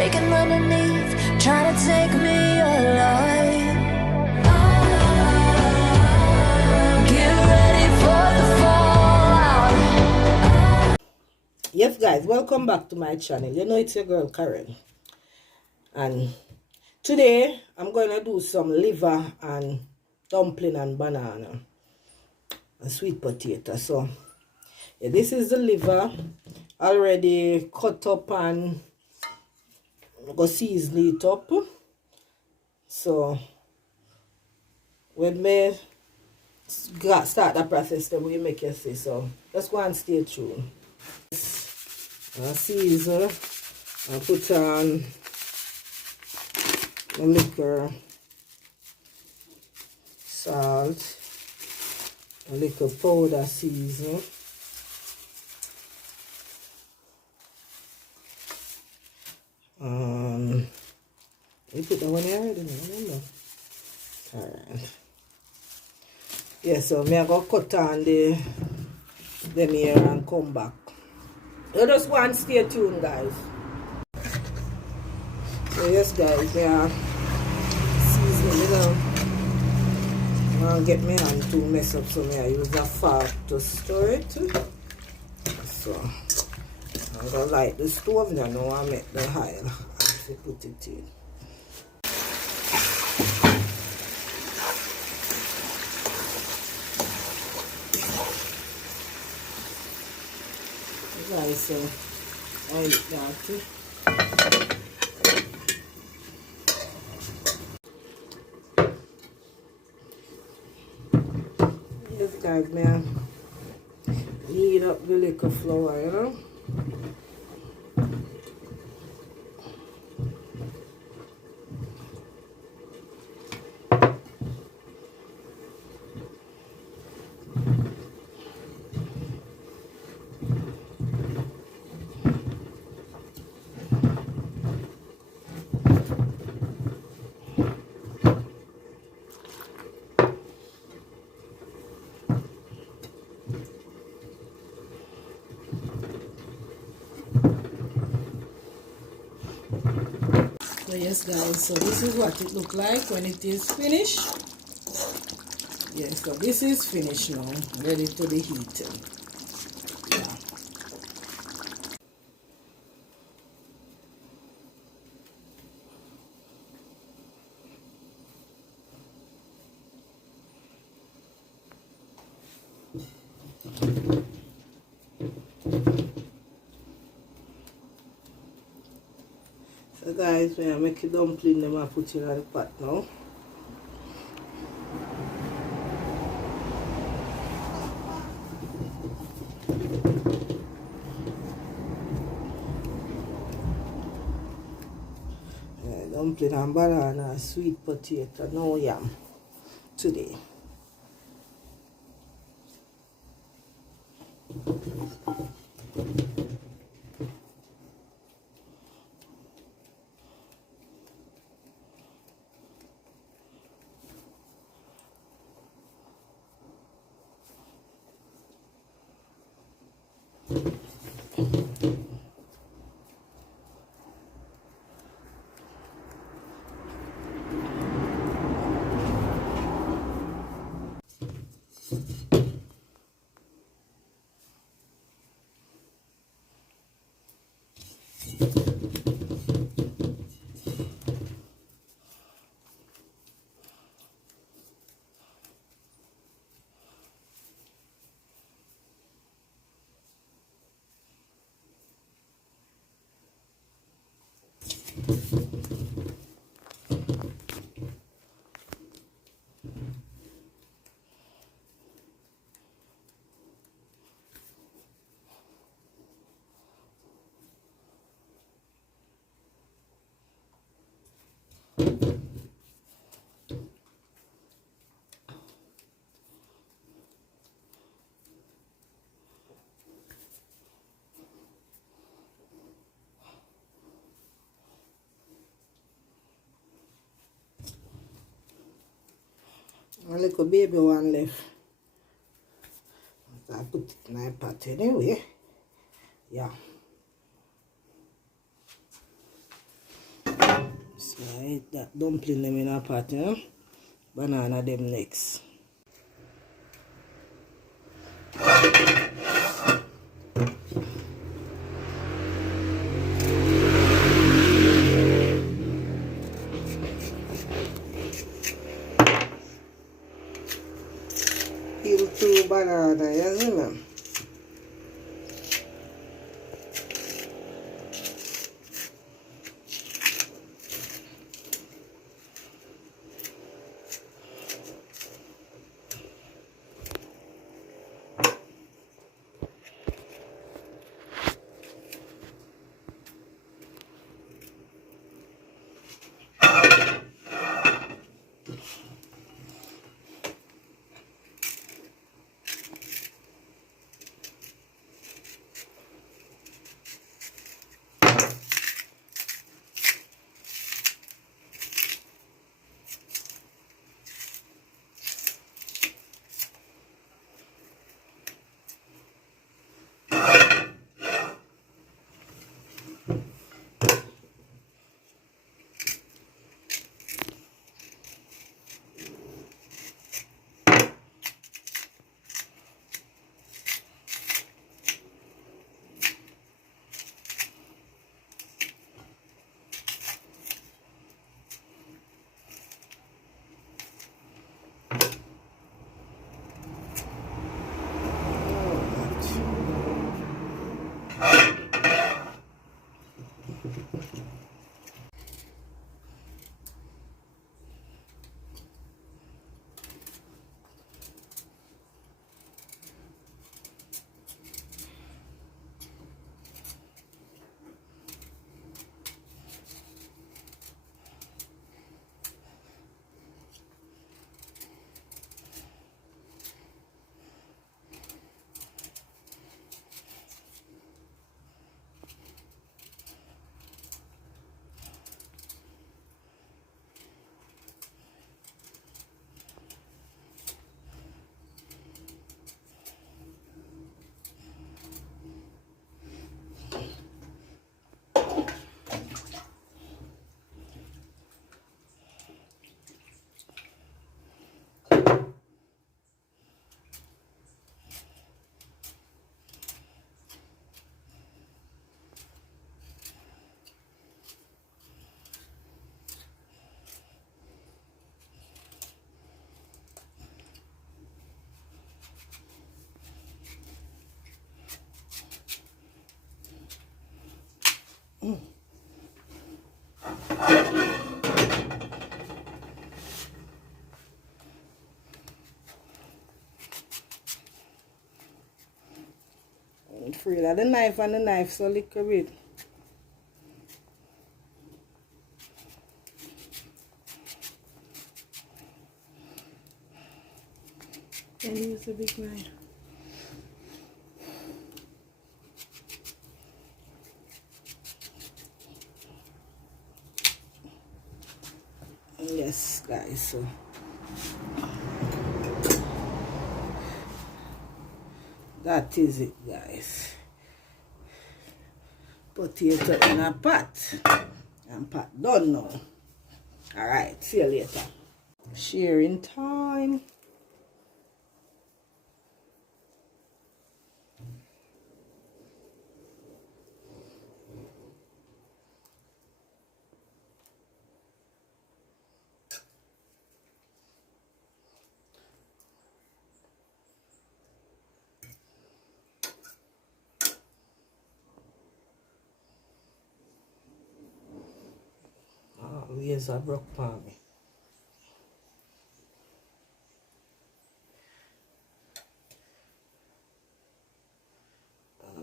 shaking underneath, trying to take me alive. Get ready for the fallout. Yes guys, welcome back to my channel. You know it's your girl Karen, and today I'm going to do some liver and dumpling and banana and sweet potato. So yeah, this is the liver already cut up and go season it up. So when me start the process, then we make you see. So just go and stay tuned. Season and put on the liquor, salt, a little powder season, you put that one here already, remember? Alright. Yeah, so me I go cut on them here and come back. You just want to stay tuned, guys. So yes guys, we are seasoning, you know. I want to get my hand to mess up, so I use a fork to stir it. So I'm going to light the stove now. Now I make the oil and put it in. Guys, oil that. Yes guys, man, knead up the liquor flour, you know. So yes guys, so this is what it look like when it is finished. Yes, so this is finished now, ready to be heated. Yeah. So guys, when I make a dumpling, them I put it in the pot now. Dumpling and banana, sweet potato, no yam today. A little baby one left. So I put it in my pot anyway. Yeah. Right, that dumpling them in a pot, you know? Banana them next. Peel 2 banana, you see me? I'm afraid of the knife and the knife so little bit. Can you use a big knife? Yes, guys, so that is it, guys. Potato in a pot. And pot done now. Alright, see you later. Sharing time. Where's a broke for me?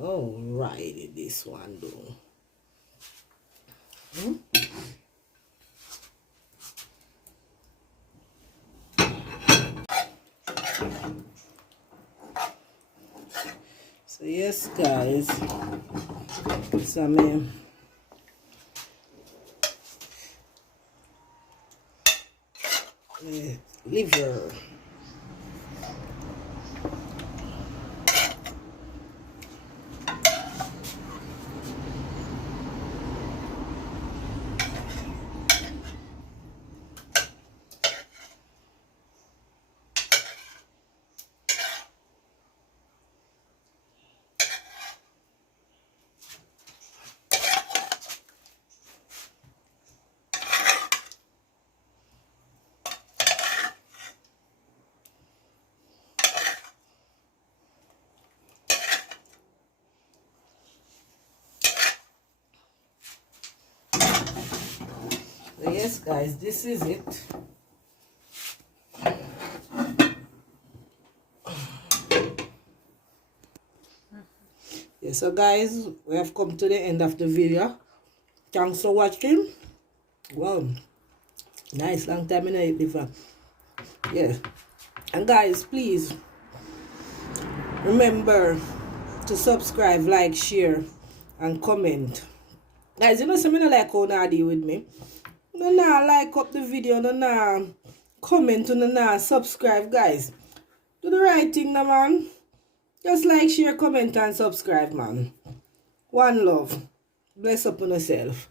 Oh, right, this one though. So yes, guys, some liver. yes guys, this is it. Yeah, so guys, we have come to the end of the video. Thanks for watching. Wow, nice long time in a liver. Yeah, and guys, please remember to subscribe, like, share, and comment. Guys, you know something like how now deal with me. No like up the video, no comment, no subscribe, guys. Do the right thing now, man. Just like, share, comment, and subscribe, man. One love. Bless up on yourself.